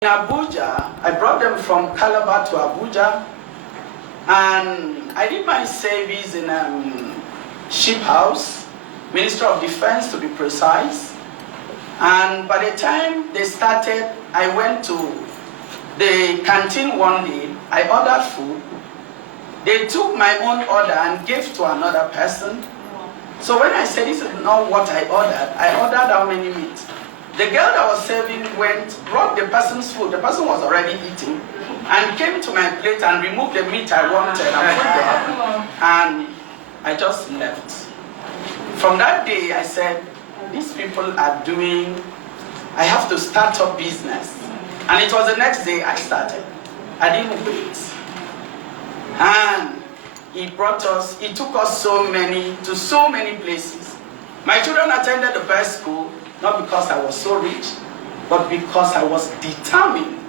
In Abuja, I brought them from Calabar to Abuja, and I did my service in Ship House, Minister of Defense to be precise. And by the time they started, I went to the canteen one day, I ordered food. They took my own order and gave to another person. So when I said this is not what I ordered how many meat? The girl that was serving brought the person's food. The person was already eating and came to my plate and removed the meat I wanted and put there. And I just left. From that day, I said, these people are doing, I have to start up business. And it was the next day I started. I didn't wait. And he took us to so many places. My children attended the best school, not because I was so rich, but because I was determined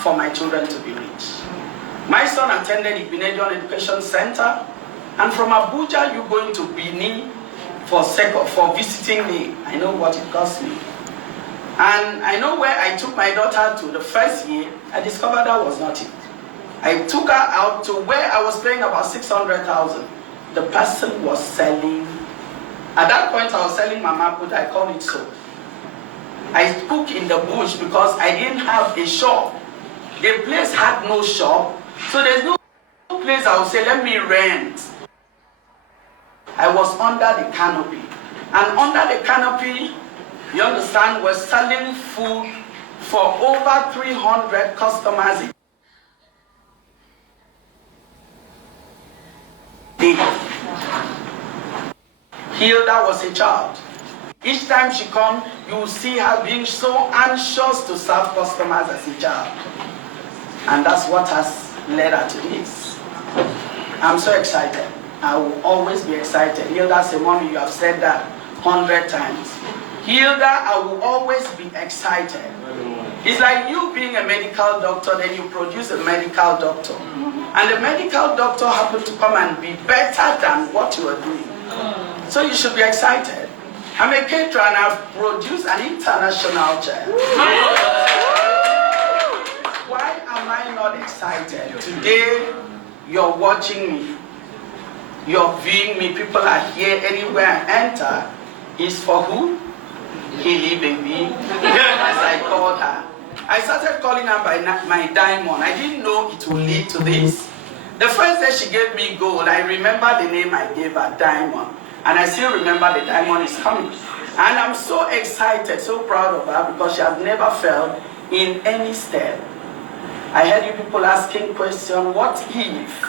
for my children to be rich. My son attended the Benedion Education Center, and from Abuja, you're going to Benin for visiting me. I know what it cost me. And I know where I took my daughter to the first year, I discovered that was not it. I took her out to where I was paying about 600,000. The person was selling, at that point I was selling mama food, I call it so. I cook in the bush because I didn't have a shop. The place had no shop, so there's no place I would say, let me rent. I was under the canopy. And under the canopy, you understand, we're selling food for over 300 customers. Hilda was a child. Each time she comes, you will see her being so anxious to serve customers as a child. And that's what has led her to this. I'm so excited. I will always be excited. Hilda said, Mommy, you have said that 100 times. Hilda, I will always be excited. It's like you being a medical doctor, then you produce a medical doctor. And the medical doctor happened to come and be better than what you are doing. So you should be excited. I'm a caterer and I've produced an international chef. Why am I not excited? Today, you're watching me. You're viewing me. People are here anywhere I enter. Is for who? Hilly baby, as I called her. I started calling her by my diamond. I didn't know it would lead to this. The first day she gave me gold, I remember the name I gave her, Diamond. And I still remember the diamond is coming. And I'm so excited, so proud of her because she has never failed in any step. I heard you people asking question, what if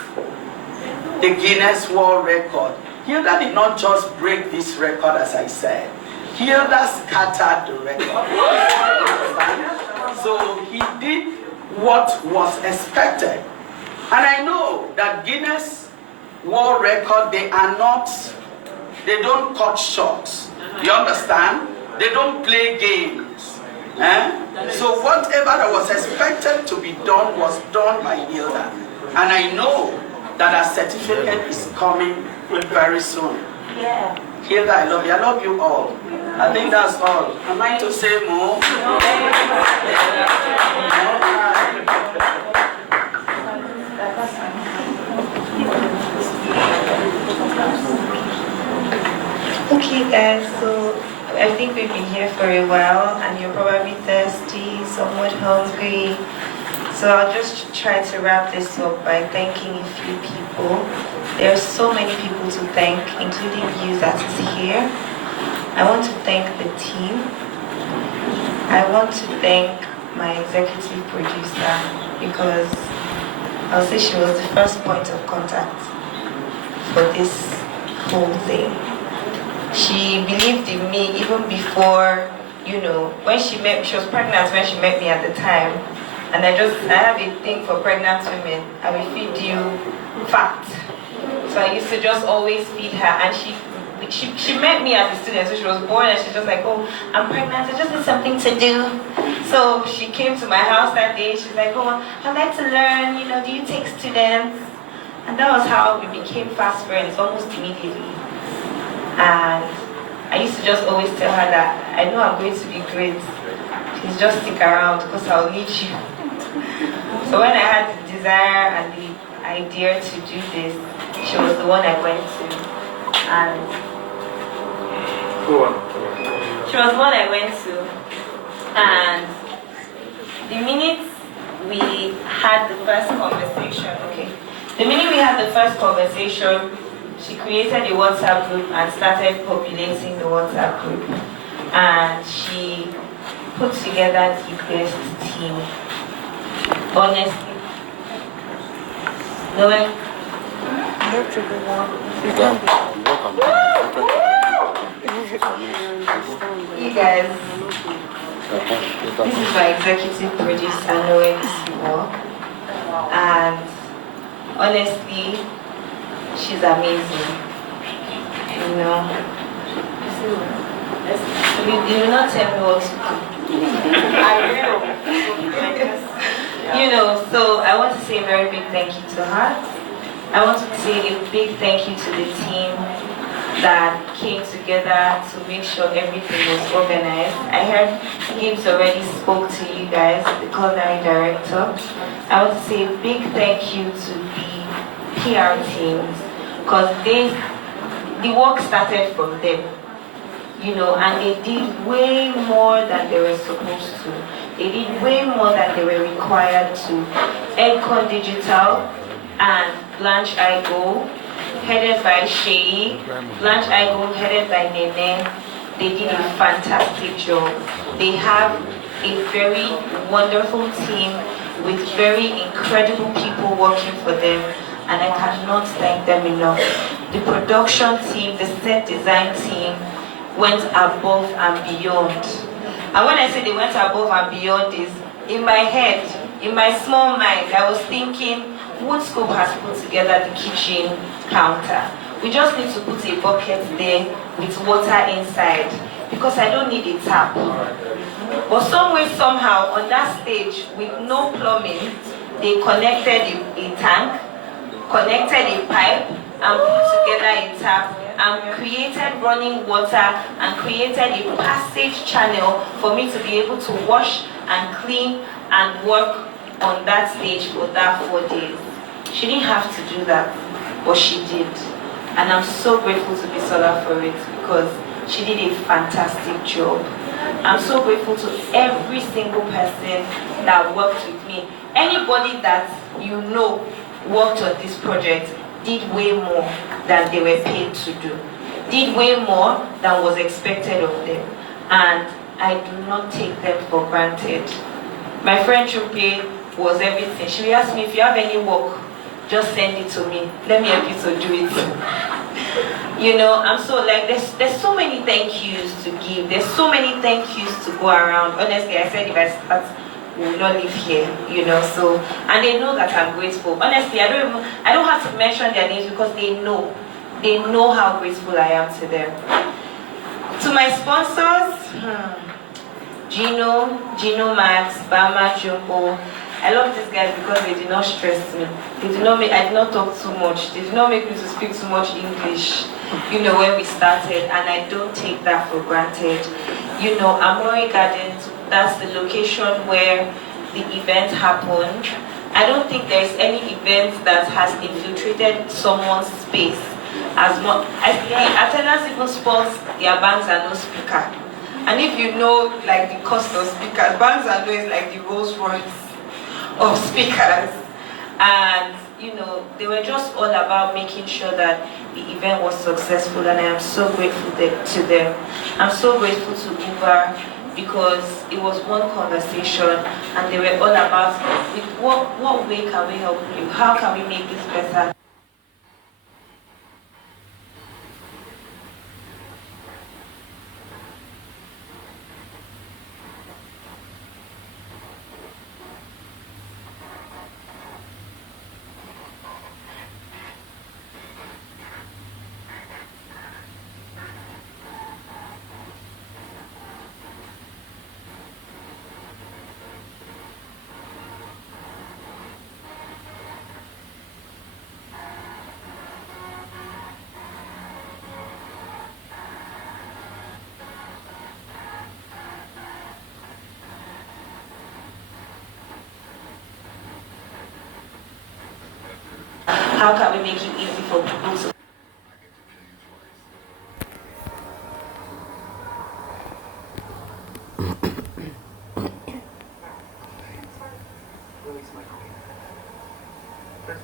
the Guinness World Record? Hilda did not just break this record as I said. Hilda scattered the record. So he did what was expected. And I know that Guinness World Record, they don't cut shorts. You understand? They don't play games. So whatever that was expected to be done was done by Hilda. And I know that her certificate is coming very soon. Yeah. Hilda, I love you. I love you all. I think that's all. Am I to say more? Okay guys, so I think we've been here for a while and you're probably thirsty, somewhat hungry. So I'll just try to wrap this up by thanking a few people. There are so many people to thank, including you that is here. I want to thank the team. I want to thank my executive producer because I'll say she was the first point of contact for this whole thing. She believed in me even before, when she was pregnant when she met me at the time. And I have a thing for pregnant women. I will feed you fat. So I used to just always feed her. And she met me as a student, so she was born and she's just like, oh, I'm pregnant, I just need something to do. So she came to my house that day. She's like, oh, I'd like to learn, do you take students? And that was how we became fast friends almost immediately. And I used to just always tell her that I know I'm going to be great. please just stick around because I'll need you. So when I had the desire and the idea to do this, she was the one I went to. And she was the one I went to. And the minute we had the first conversation, she created a WhatsApp group and started populating the WhatsApp group. And she put together the best team. Honestly. No way. You guys, this is my executive producer, knowing this people. And honestly, she's amazing. You know, you will not tell me what to do. I will. You know, so I want to say a very big thank you to her. I want to say a big thank you to the team that came together to make sure everything was organized. I heard Gibbs already spoke to you guys, the culinary director. I want to say a big thank you to the PR teams, because the work started from them, you know, and they did way more than they were supposed to. They did way more than they were required to. Edcon Digital and Blanche Igo, headed by Shei, Blanche Igo, headed by Nene, they did a fantastic job. They have a very wonderful team with very incredible people working for them, and I cannot thank them enough. The production team, the set design team went above and beyond. And when I say they went above and beyond, is in my head, in my small mind, I was thinking, Woodscope has put together the kitchen counter. We just need to put a bucket there with water inside, because I don't need a tap. But some way, somehow, on that stage, with no plumbing, they connected a tank, connected a pipe, and put together a tap, and created running water, and created a passage channel for me to be able to wash and clean and work on that stage for that 4 days. She didn't have to do that, but she did. And I'm so grateful to Bisola for it, because she did a fantastic job. I'm so grateful to every single person that worked with me. Anybody that you know worked on this project did way more than they were paid to do. Did way more than was expected of them. And I do not take them for granted. My friend Chupe was everything. She asked me, if you have any work, just send it to me. Let me help you to do it. You know, I'm so like, there's so many thank yous to give. There's so many thank yous to go around. Honestly, I said if I start, we will not live here, you know. So, and they know that I'm grateful. Honestly, I don't have to mention their names, because they know how grateful I am to them. To my sponsors, Gino Max, Bama, Jumbo. I love these guys because they did not stress me. I did not talk too much. They did not make me to speak too much English, you know, when we started, and I don't take that for granted. You know, Amore Gardens, that's the location where the event happened. I don't think there's any event that has infiltrated someone's space as much. Attendance even sports, their banks are no speaker. And if you know, like, the cost of speakers, banks are no is like the Rolls Royce of speakers. And you know, they were just all about making sure that the event was successful, and I am so grateful to them. I'm so grateful to Uber, because it was one conversation and they were all about what way can we help you? How can we make this better? How can we make it easy for people to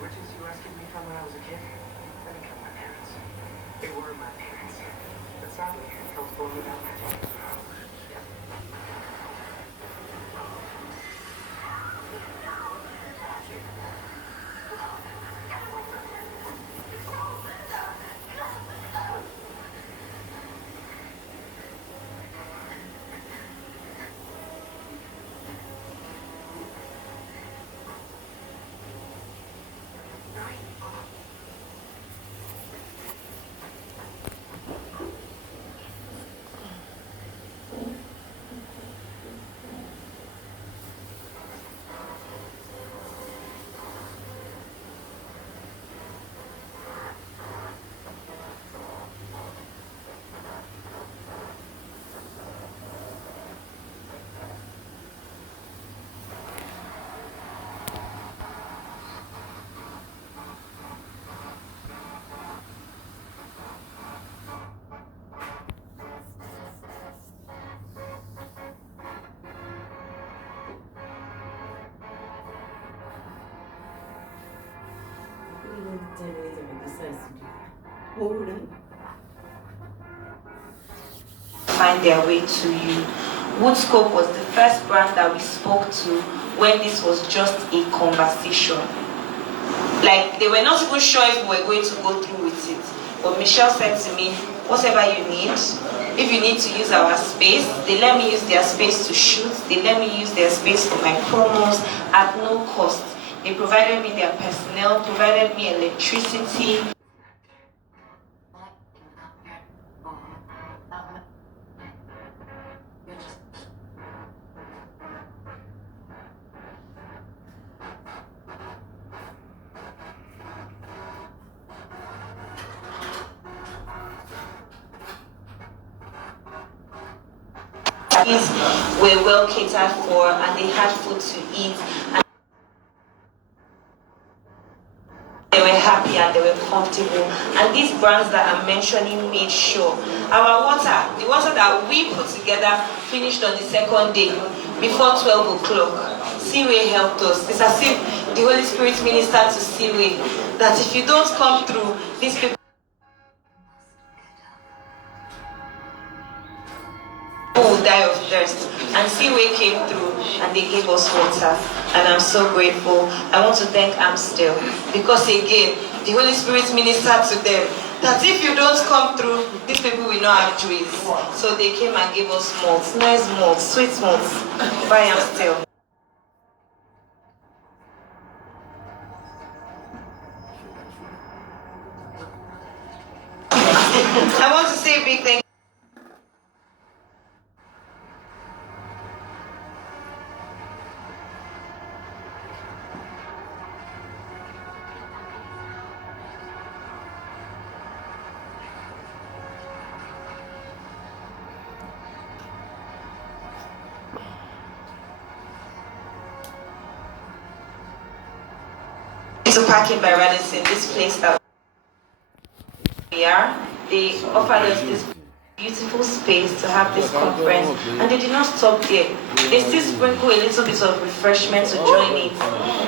Which is you asking me from when I was a kid? Let me count my parents. They were my parents. But sadly, I was born without my father. find their way to you. Woodscope was the first brand that we spoke to when this was just a conversation. Like, they were not even sure if we were going to go through with it. But Michelle said to me, whatever you need, if you need to use our space, they let me use their space to shoot, they let me use their space for my promos at no cost. They provided me their personnel, provided me electricity. Were well catered for and they had food to eat and they were happy and they were comfortable. And these brands that I'm mentioning made sure our water, the water that we put together, finished on the second day before 12 o'clock. Seaway helped us. It's as if the Holy Spirit ministered to Seaway that if you don't come through, these people will die of thirst. And Seaway came through and they gave us water. And I'm so grateful. I want to thank Amstel because again, the Holy Spirit ministered to them that if you don't come through, these people will not have juice. So they came and gave us malt, nice malt, sweet malt by Amstel. I want to say a big thank you to Parking by Radisson, this place that we are. They offered us this beautiful space to have this conference, and they did not stop there. They still sprinkle a little bit of refreshment to join it,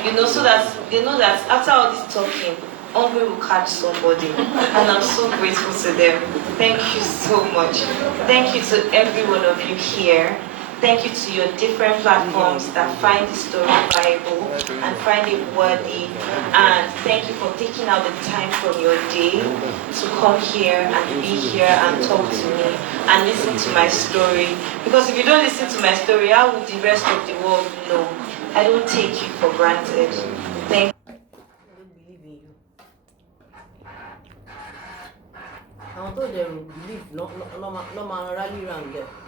you know, so that they know that after all this talking, hungry will catch somebody. And I'm so grateful to them. Thank you so much. Thank you to every one of you here. Thank you to your different platforms that find the story viable and find it worthy. And thank you for taking out the time from your day to come here and be here and talk to me and listen to my story. Because if you don't listen to my story, how would the rest of the world know? I don't take you for granted. Thank you. Àwọn tó dẹ̀ believe no máa rally round there.